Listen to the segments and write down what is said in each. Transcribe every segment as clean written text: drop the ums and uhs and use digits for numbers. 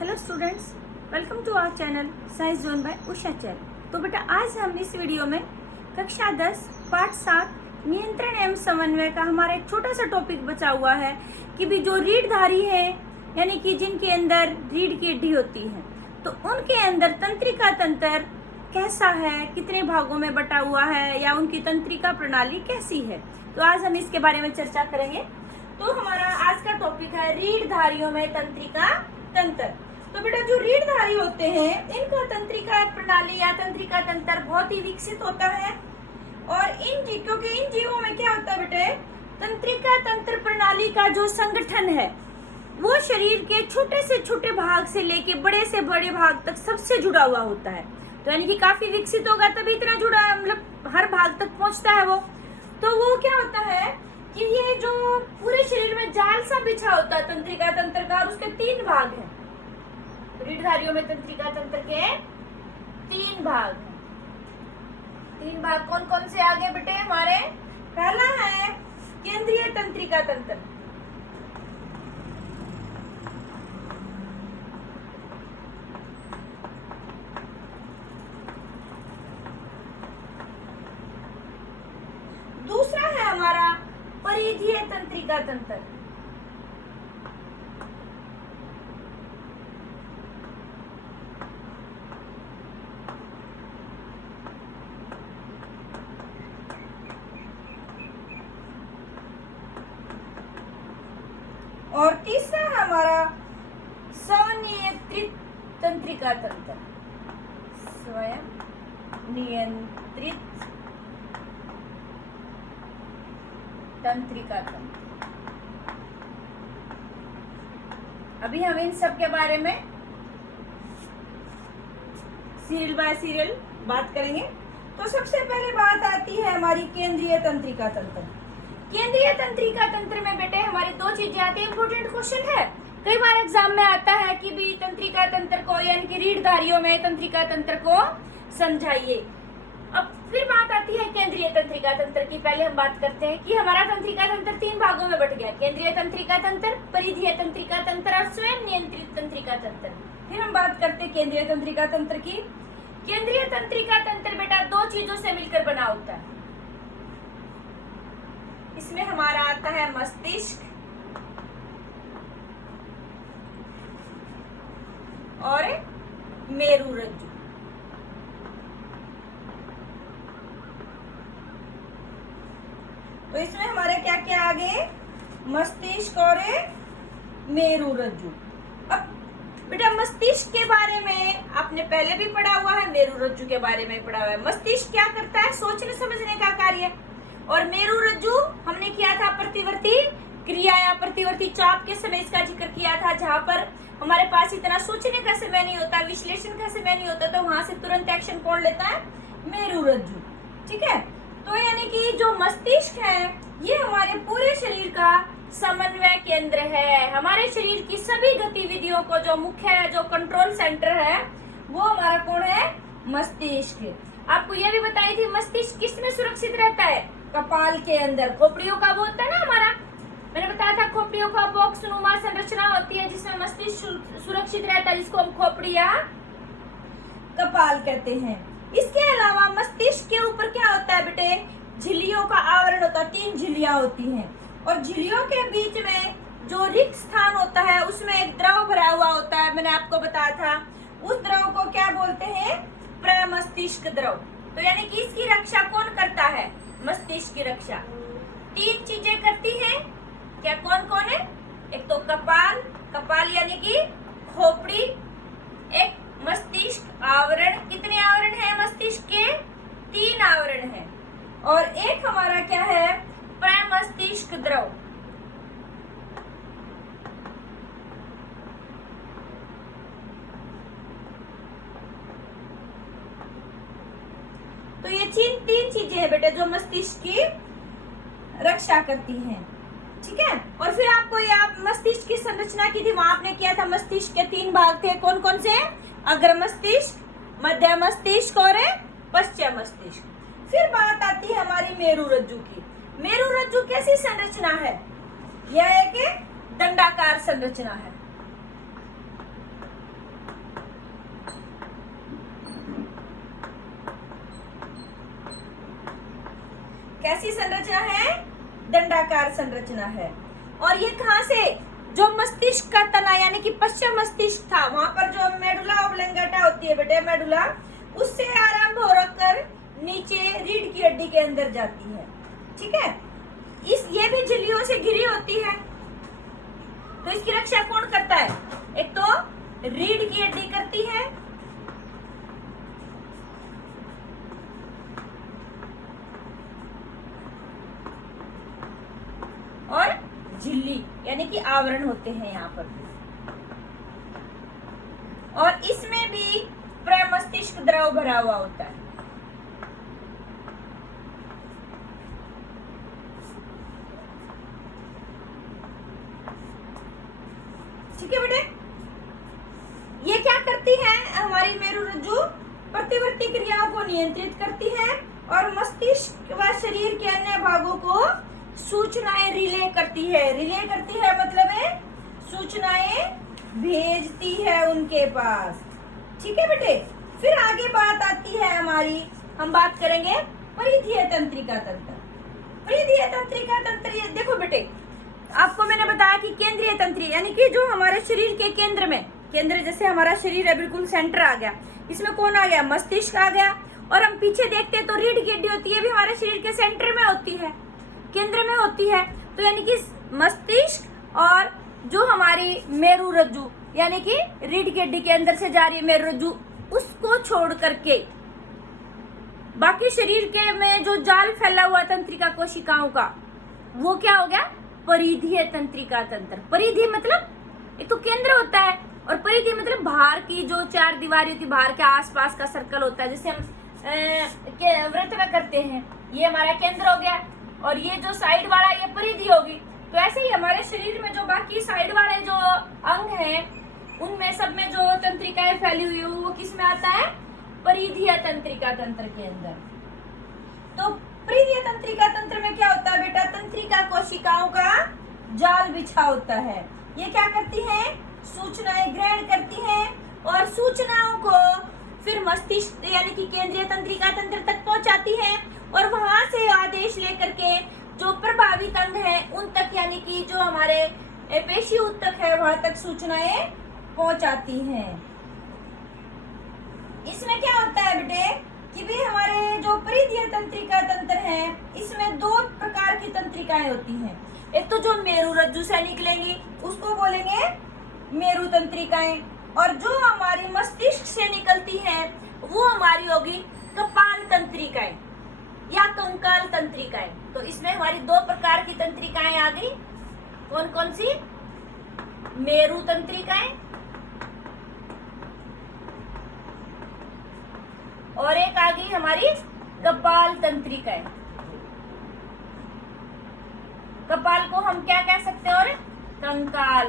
Hello students, welcome to our channel science zone by Usha Chail. तो बेटा आज हम इस वीडियो में कक्षा 10 पाठ 7 नियंत्रण एवं समन्वय का हमारा एक छोटा सा टॉपिक बचा हुआ है कि भी जो रीढ़धारी है यानी कि जिनके अंदर रीढ़ की हड्डी होती है तो उनके अंदर तंत्रिका तंत्र कैसा है, कितने भागों में बटा हुआ है या उनकी तंत्रिका प्रणाली कैसी है। तो आज हम इसके बारे में चर्चा करेंगे। तो हमारा आज का टॉपिक है रीढ़धारियों में तंत्रिका तंत्र। तो बेटा जो रीढ़धारी होते हैं इनका तंत्रिका प्रणाली या तंत्रिका तंत्र बहुत ही विकसित होता है और क्योंकि इन जीवों में क्या होता है बेटे, तंत्रिका तंत्र प्रणाली का जो संगठन है वो शरीर के छोटे से छोटे भाग से लेके बड़े से बड़े भाग तक सबसे जुड़ा हुआ होता है। तो यानी कि काफी विकसित होगा तभी इतना जुड़ा, मतलब हर भाग तक पहुंचता है वो। तो वो क्या होता है कि ये जो पूरे शरीर में जाल सा बिछा होता है तंत्रिका तंत्र का, और उसके 3 भाग हैं। रीढ़धारियों में तंत्रिका तंत्र के 3 भाग हैं। 3 भाग कौन कौन से आगे बेटे हमारे? पहला है केंद्रीय तंत्रिका तंत्र। दूसरा है हमारा परिधीय तंत्रिका तंत्र। और तीसरा है हमारा स्वनियंत्रित तंत्रिका तंत्र। स्वयं नियंत्रित तंत्रिका तंत्र। अभी हम इन सब के बारे में सीरियल बाय सीरियल बात करेंगे। तो सबसे पहले बात आती है हमारी केंद्रीय तंत्रिका तंत्र। केंद्रीय तंत्रिका तंत्र में बेटे हमारी 2 चीजें आती है। इंपोर्टेंट क्वेश्चन है, कई बार एग्जाम में आता है कि भी तंत्रिका तंत्र को यानी कि रीढ़धारियों में तंत्रिका तंत्र को समझाइए। अब फिर बात आती है केंद्रीय तंत्रिका तंत्र की। पहले हम बात करते हैं कि हमारा तंत्रिका तंत्र 3 भागों में बट गया, केंद्रीय तंत्रिका तंत्र, परिधीय तंत्रिका तंत्र और स्वयं नियंत्रित तंत्रिका तंत्र। फिर हम बात करते हैं केंद्रीय तंत्रिका तंत्र की। केंद्रीय तंत्रिका तंत्र बेटा 2 चीजों से मिलकर बना होता है। इसमें हमारा आता है मस्तिष्क और मेरुरज्जु। तो इसमें हमारे क्या क्या आ गए? मस्तिष्क और मेरुरज्जु। अब बेटा मस्तिष्क के बारे में आपने पहले भी पढ़ा हुआ है, मेरुरज्जु के बारे में पढ़ा हुआ है। मस्तिष्क क्या करता है? सोचने समझने का कार्य। और मेरुरज्जु हमने किया था प्रतिवर्ती क्रिया या प्रतिवर्ती चाप के समय इसका जिक्र किया था, जहां पर हमारे पास इतना सोचने का समय नहीं होता, विश्लेषण का समय नहीं होता, तो वहां से तुरंत एक्शन कौन लेता है? मेरुरज्जु। ठीक है। तो यानी कि जो मस्तिष्क है ये हमारे पूरे शरीर का समन्वय केंद्र है। हमारे शरीर की सभी गतिविधियों को जो मुख्य जो कंट्रोल सेंटर है वो हमारा कौन है? मस्तिष्क। आपको यह भी बताई थी मस्तिष्क किसमें सुरक्षित रहता है? कपाल के अंदर। खोपड़ियों का वो होता है ना हमारा, मैंने बताया था खोपड़ियों का बॉक्स नुमा संरचना होती है जिसमें मस्तिष्क सुरक्षित रहता है, जिसको हम खोपड़ी या कपाल कहते हैं। इसके अलावा मस्तिष्क के ऊपर क्या होता है बेटे? झिल्लियों का आवरण होता है। 3 झिल्लियां होती हैं और झिल्लियों के बीच में जो रिक्त स्थान होता है उसमें एक द्रव भरा हुआ होता है। मैंने आपको बताया था उस द्रव को क्या बोलते हैं? प्रमस्तिष्क द्रव। तो यानी कि इसकी रक्षा कौन करता है? मस्तिष्क की रक्षा 3 चीजें करती है। क्या कौन कौन है? एक तो कपाल यानी कि खोपड़ी, एक मस्तिष्क आवरण। कितने आवरण है मस्तिष्क के? 3 आवरण है। और एक हमारा क्या है? प्रमस्तिष्क द्रव। तो ये 3 चीजें हैं बेटे जो मस्तिष्क की रक्षा करती हैं। ठीक है। और फिर आपको ये आप मस्तिष्क की संरचना की थी, वहां आपने किया था मस्तिष्क के 3 भाग थे। कौन कौन से? अग्र मस्तिष्क, मध्य मस्तिष्क और पश्चिम मस्तिष्क। फिर बात आती है हमारी मेरुरज्जु की। मेरुरज्जु कैसी संरचना है? यह एक दंडाकार संरचना है। कैसी संरचना है? दंडाकार संरचना है। और ये कहाँ से? जो मस्तिष्क का तना यानी कि पश्चिम मस्तिष्क था, वहां पर जो मेडुला ऑब्लोंगेटा होती है बेटे, मेडुला, उससे आरंभ होकर नीचे रीढ़ की हड्डी के अंदर जाती है। ठीक है, ये भी झिल्लियों से घिरी होती है। तो इसकी रक्षा कौन करता है? एक तो रीढ़ की हड्डी करती है, और झिल्ली यानी कि आवरण होते हैं यहाँ पर। और इसमें भी प्रमस्तिष्क द्रव भरा हुआ होता है। ठीक है बेटे, ये क्या करती है? हमारी मेरुरज्जु प्रतिवर्ती क्रियाओं को नियंत्रित करती है और मस्तिष्क व शरीर के अन्य भागों को सूचनाएं रिले करती है। रिले करती है मतलब है सूचनाएं भेजती है उनके पास। ठीक है बेटे, फिर आगे बात आती है हमारी, हम बात करेंगे परिधीय तंत्रिका तंत्र। परिधीय तंत्रिका तंत्र, ये देखो बेटे, आपको मैंने बताया कि केंद्रीय तंत्री यानी कि जो हमारे शरीर के केंद्र में, केंद्र जैसे हमारा शरीर है बिल्कुल सेंटर आ गया, इसमें कौन आ गया? मस्तिष्क आ गया। और हम पीछे देखते हैं तो रीढ़ की हड्डी होती है, भी हमारे शरीर के सेंटर में होती है, केंद्र में होती है। तो यानी कि मस्तिष्क और जो हमारी मेरुरज्जु यानी कि रीढ़ की हड्डी के अंदर से जा रही है मेरुरज्जु, उसको छोड़ करके बाकी शरीर के में जो जाल फैला हुआ तंत्रिका कोशिकाओं का, वो क्या हो गया? परिधीय तंत्रिका तंत्र। परिधि मतलब एक तो केंद्र होता है, और परिधि मतलब बाहर की जो चार दीवारी होती है, बाहर के आसपास का सर्कल होता है, जैसे हम वृत्त में करते हैं। ये हमारा केंद्र हो गया, और ये जो साइड वाला ये परिधि होगी। तो ऐसे ही हमारे शरीर में जो बाकी साइड वाले जो अंग हैं, उनमें सब में जो तंत्रिकाएं फैली हुई है, वो किस में आता है? परिधीय तंत्रिका तंत्र के अंदर। तो परिधीय तंत्रिका तंत्र में क्या होता है बेटा? तंत्रिका कोशिकाओं का जाल बिछा होता है। ये क्या करती हैं? सूचनाएं ग्रहण करती हैं और सूचनाओं को फिर मस्तिष्क यानी कि केंद्रीय तंत्रिका तंत्र तक पहुंचाती हैं, और वहां से आदेश लेकर के जो प्रभावित अंग है उन तक यानी कि जो हमारे पेशी ऊतक है वहां तक सूचनाएं पहुंचाती हैं। इसमें क्या होता है बेटे कि भी हमारे जो परिधीय तंत्रिका तंत्र है, इसमें दो प्रकार की तंत्रिकाएं होती हैं। एक तो जो मेरुरज्जु से निकलेंगी उसको बोलेंगे मेरु तंत्रिकाएं, और जो हमारी मस्तिष्क से निकलती हैं वो हमारी होगी कपाल तंत्रिकाएं या कंकाल तंत्रिकाएं। तो इसमें हमारी दो प्रकार की तंत्रिकाएं आ गई। कौन कौन सी? मेरु तंत्रिकाएं और एक आ गई हमारी कपाल तंत्रिकाएं। कपाल को हम क्या कह सकते हैं? और कंकाल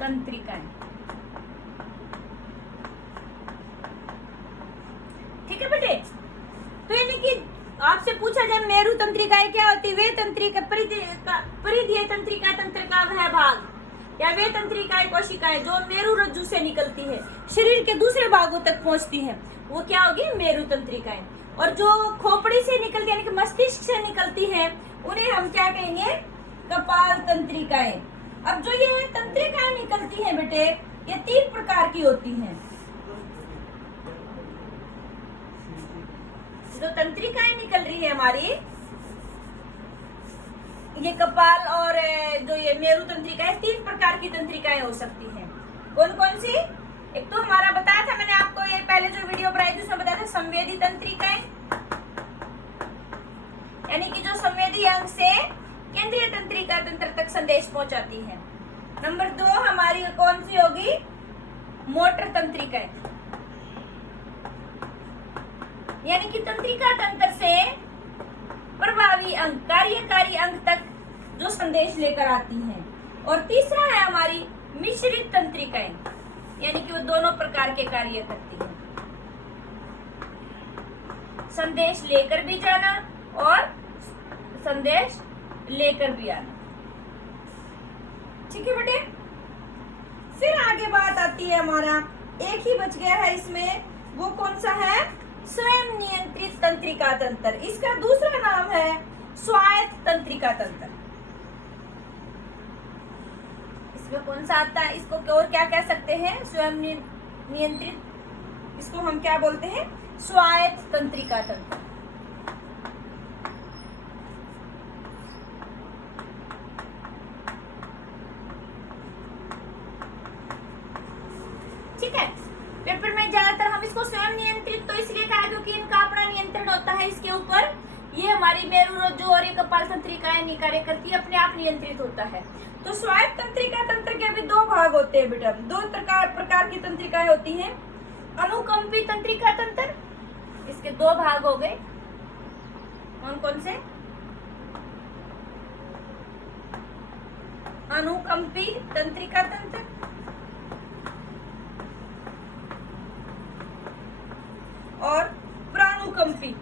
तंत्रिकाएं। ठीक है बेटे, तो यानी कि आपसे पूछा जाए मेरु तंत्रिकाएं क्या होती है? वे तंत्रिका परिधीय तंत्रिका तंत्र का वह भाग या वे तंत्रिकाएं कोशिकाएं जो मेरुरज्जु से निकलती है, शरीर के दूसरे भागों तक पहुंचती हैं, वो क्या होगी? मेरु तंत्रिकाएं। और जो खोपड़ी से निकलती यानी कि मस्तिष्क से निकलती हैं, उन्हें हम क्या कहेंगे? कपाल तंत्रिकाएं। अब जो ये तंत्रिकाएं निकलती हैं बेटे, ये 3 प्रकार की होती हैं। जो तंत्रिकाएं निकल रही है हमारी, ये कपाल और जो ये मेरु तंत्रिकाएं, 3 प्रकार की तंत्रिकाएं हो सकती हैं। कौन कौन सी? एक तो हमारा बताया था मैंने आपको, ये पहले जो वीडियो बनाई थी उसमें बताया था संवेदी तंत्रिकाएं, यानी कि जो संवेदी अंग से केंद्रीय तंत्रिका तंत्र तक संदेश पहुंचाती है। नंबर 2 हमारी कौन सी होगी? मोटर तंत्रिकाएं, यानी कि तंत्रिका तंत्र से प्रभावी अंग, कार्यकारी अंग तक जो संदेश लेकर आती हैं। और तीसरा है हमारी मिश्रित तंत्रिकाएं, यानी कि वो दोनों प्रकार के कार्य करती हैं, संदेश लेकर भी जाना और संदेश लेकर भी आना। ठीक है बेटे, फिर आगे बात आती है हमारा, एक ही बच गया है इसमें, वो कौन सा है? स्वयं नियंत्रित तंत्रिका तंत्र। इसका दूसरा नाम है स्वायत्त तंत्रिका तंत्र। इसमें कौन सा आता है? इसको और क्या कह सकते हैं? स्वयं नियंत्रित, इसको हम क्या बोलते हैं? स्वायत्त तंत्रिका तंत्र। ठीक है, पेपर में ज्यादातर हम इसको स्वयं नियंत्रित तो इसलिए कहा क्योंकि इनका अपना नियंत्रण होता है इसके ऊपर। ये हमारी मेरु रज्जु और ये कपाल तंत्रिकाएं नहीं कार्य करती, अपने आप नियंत्रित होता है। तो स्वायत्त तंत्रिका तंत्र के भी दो भाग होते हैं बेटा, दो प्रकार की तंत्रिकाएं होती हैं। अनुकंपी तंत्रिका तंत्र, इसके दो भाग हो गए, कौन कौन से? अनुकंपी तंत्रिका तंत्र और प्राणुकंपी।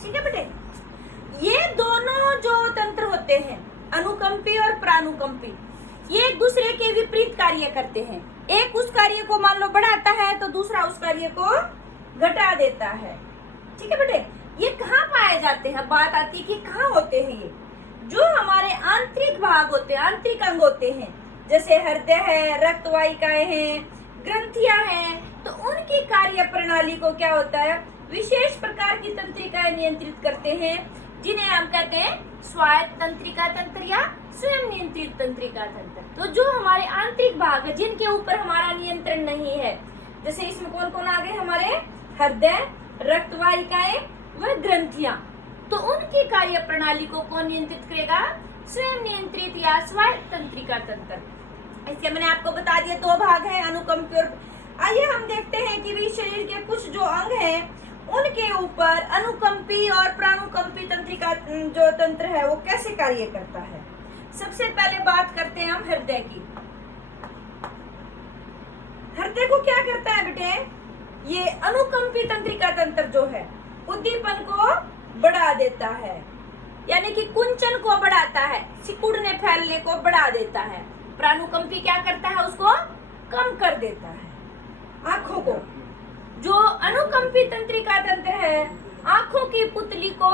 ठीक है बेटे, ये दोनों जो तंत्र होते हैं अनुकंपी और प्राणुकंपी, ये एक दूसरे के विपरीत कार्य करते हैं। एक उस कार्य को मान लो बढ़ाता है तो दूसरा उस कार्य को घटा देता है। ठीक है बेटे, ये कहाँ पाए जाते हैं? बात आती है कि कहाँ होते हैं ये? जो हमारे आंतरिक भाग होते हैं, आंतरिक अंग होते हैं, जैसे हृदय है, रक्त वाहिकाएं हैं, ग्रंथियां हैं, तो उनकी कार्य प्रणाली को क्या होता है? विशेष प्रकार की तंत्रिकाएं नियंत्रित करते हैं, जिन्हें हम कहते हैं स्वायत्त तंत्रिका तंत्र या स्वयं नियंत्रित तंत्रिका तंत्र। तो जो हमारे आंतरिक भाग है जिनके ऊपर हमारा नियंत्रण नहीं है, जैसे इसमें कौन कौन आ गए? हमारे हृदय, रक्त वाहिकाएं व ग्रंथियां, तो उनकी कार्य प्रणाली को कौन नियंत्रित करेगा? स्वयं नियंत्रित या स्वायत्त तंत्रिका तंत्र। इसके मैंने आपको बता दिया दो भाग है, अनुकंपी और। आइए हम देखते हैं कि भी शरीर के कुछ जो अंग हैं उनके ऊपर अनुकंपी और प्राणुकंपी तंत्रिका जो तंत्र है वो कैसे कार्य करता है। सबसे पहले बात करते हैं हम हृदय की। हृदय को क्या करता है बेटे? ये अनुकंपी तंत्रिका तंत्र जो है उद्दीपन को बढ़ा देता है, यानी कि कुंचन को बढ़ाता है, सिकुड़ने फैलने को बढ़ा देता है। प्राणुकंपी क्या करता है? उसको कम कर देता है। आंखों को, जो अनुकंपी तंत्रिका तंत्र है आंखों की पुतली को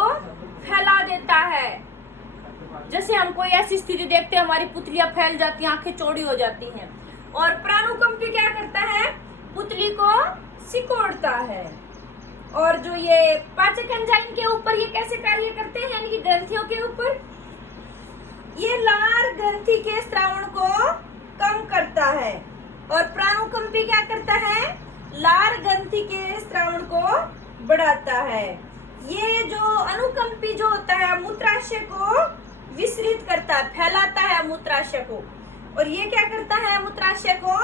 फैला देता है। जैसे हम कोई ऐसी स्थिति देखते हैं हमारी पुतलियां फैल जाती हैं, आंखें चौड़ी हो जाती हैं। और प्राणुकंपी क्या करता है? पुतली को सिकोड़ता है। और जो ये पाचक एंजाइम के ऊपर ये कैसे कार्य करते हैं, यानी कि ग्रंथियों के ऊपर, ये लार ग्रंथि के स्रावण को कम करता है। और प्राणुकंपी क्या करता है? लार ग्रंथि के स्रावण को बढ़ाता है। ये जो अनुकंपी जो होता है मूत्राशय को विसरित करता है, फैलाता है मूत्राशय को, और ये क्या करता है? मूत्राशय को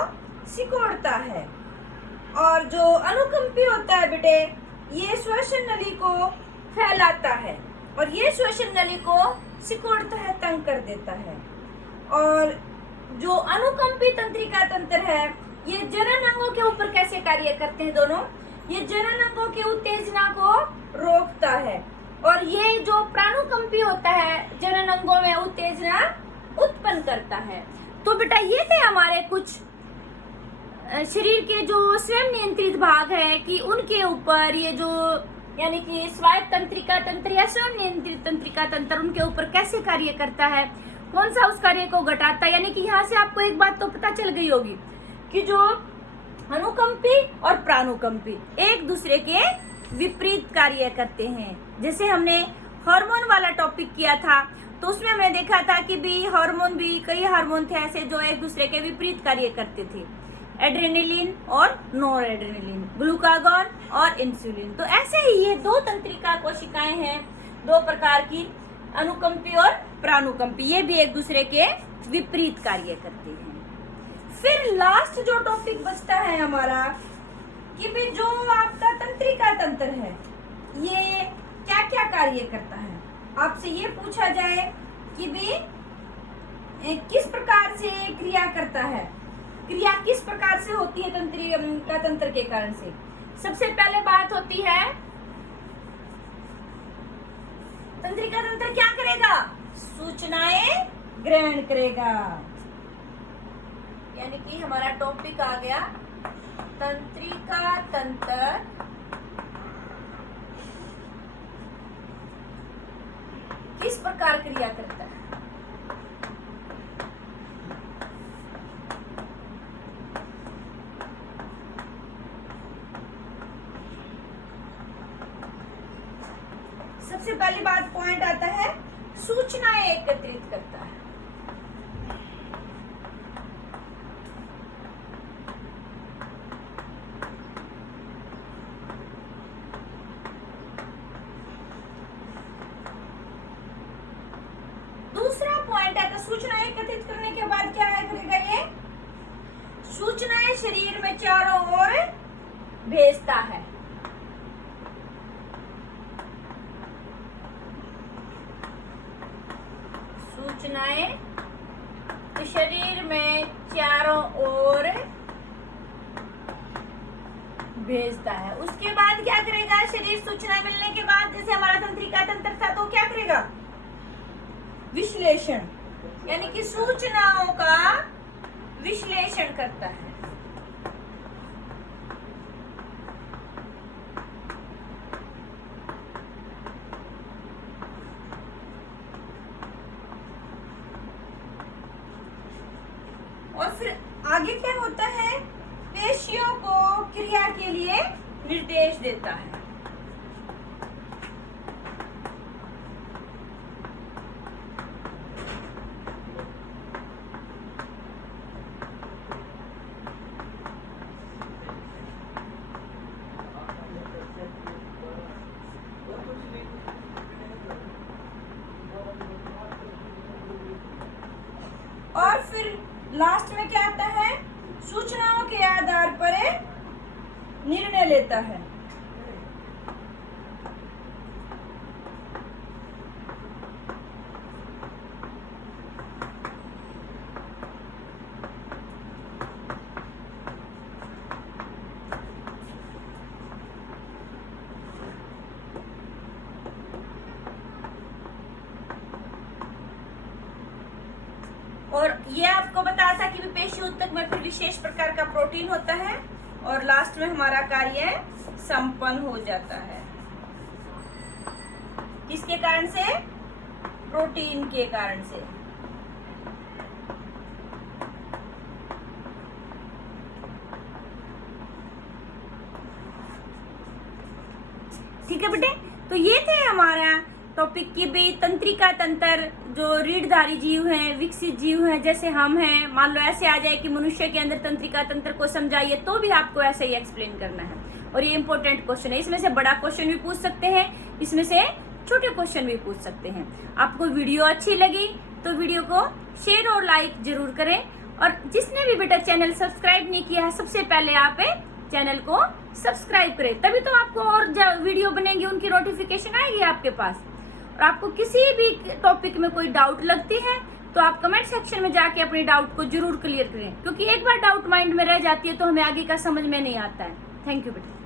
सिकोड़ता है। और जो अनुकंपी होता है बेटे, ये श्वसन नली को फैलाता है और ये श्वसन नली को सिकोड़ता है, तंग कर देता है। और जो अनुकंपी तंत्रिका तंत्र है ये जनन अंगों के ऊपर कैसे कार्य करते हैं? दोनों, ये जनन अंगों की उत्तेजना को रोकता है। और ये जो प्राणुकंपी होता है जनन अंगों में उत्तेजना उत्पन्न करता है। तो बेटा ये थे हमारे कुछ शरीर के जो स्वयं नियंत्रित भाग है कि उनके ऊपर ये जो यानी कि स्वायत्त तंत्रिका तंत्र या स्वयं नियंत्रित तंत्रिका तंत्र उनके ऊपर कैसे कार्य करता है, कौन सा उस कार्य को घटाता है। यानी कि यहाँ से आपको एक बात तो पता चल गई होगी कि जो अनुकंपी और प्राणुकंपी एक दूसरे के विपरीत कार्य करते हैं। जैसे हमने हार्मोन वाला टॉपिक किया था तो उसमें हमने देखा था कि भी हार्मोन भी कई हार्मोन थे ऐसे जो एक दूसरे के विपरीत कार्य करते थे, एड्रेनलिन और नॉर एड्रेनलिन, ग्लूकागॉन और इंसुलिन। तो ऐसे ही ये दो तंत्रिका कोशिकाएं हैं, दो प्रकार की, अनुकंपी और प्राणुकंपी, ये भी एक दूसरे के विपरीत कार्य करते हैं। फिर लास्ट जो टॉपिक बचता है हमारा कि भी जो आपका तंत्रिका तंत्र है ये क्या क्या कार्य करता है। आपसे ये पूछा जाए कि भी किस प्रकार से क्रिया करता है, क्रिया किस प्रकार से होती है तंत्रिका तंत्र के कारण से। सबसे पहले बात होती है तंत्रिका तंत्र क्या करेगा? सूचनाएं ग्रहण करेगा। यानी कि हमारा टॉपिक आ गया तंत्रिका तंत्र किस प्रकार क्रिया करता है। सबसे पहली बात पॉइंट आता है सूचनाएं एकत्रित करता है। दूसरा पॉइंट आता है सूचनाएं एकत्रित करने के बाद क्या है करेगा ये? सूचनाएं शरीर में चारों ओर भेजता है। सूचनाएं तो शरीर में चारों ओर भेजता है। उसके बाद क्या करेगा? शरीर सूचना मिलने के बाद जैसे हमारा तंत्रिका तंत्र था तो क्या करेगा? विश्लेषण, यानी कि सूचनाओं का विश्लेषण करता है। और फिर आगे क्या होता है? पेशियों को क्रिया के लिए निर्देश देता है। और फिर लास्ट में क्या आता है? सूचनाओं के आधार पर निर्णय लेता है। और ये आपको बताया था कि पेशी ऊतक में फिर विशेष प्रकार का प्रोटीन होता है और लास्ट में हमारा कार्य संपन्न हो जाता है। किसके कारण से? प्रोटीन के कारण से। ठीक है बेटे, तो ये थे हमारा टॉपिक की भी तंत्रिका तंत्र जो रीढ़धारी जीव हैं, विकसित जीव हैं, जैसे हम हैं। मान लो ऐसे आ जाए कि मनुष्य के अंदर तंत्रिका तंत्र को समझाइए तो भी आपको ऐसे ही एक्सप्लेन करना है। और ये इंपॉर्टेंट क्वेश्चन है, इसमें से बड़ा क्वेश्चन भी पूछ सकते हैं, इसमें से छोटे क्वेश्चन भी पूछ सकते हैं। आपको वीडियो अच्छी लगी तो वीडियो को शेयर और लाइक जरूर करें। और जिसने भी बेटा चैनल सब्सक्राइब नहीं किया है, सबसे पहले आप चैनल को सब्सक्राइब करें, तभी तो आपको और वीडियो बनेंगे उनकी नोटिफिकेशन आएगी आपके पास। और आपको किसी भी टॉपिक में कोई डाउट लगती है तो आप कमेंट सेक्शन में जाके अपने डाउट को जरूर क्लियर करें, क्योंकि एक बार डाउट माइंड में रह जाती है तो हमें आगे का समझ में नहीं आता है। थैंक यू बेटा।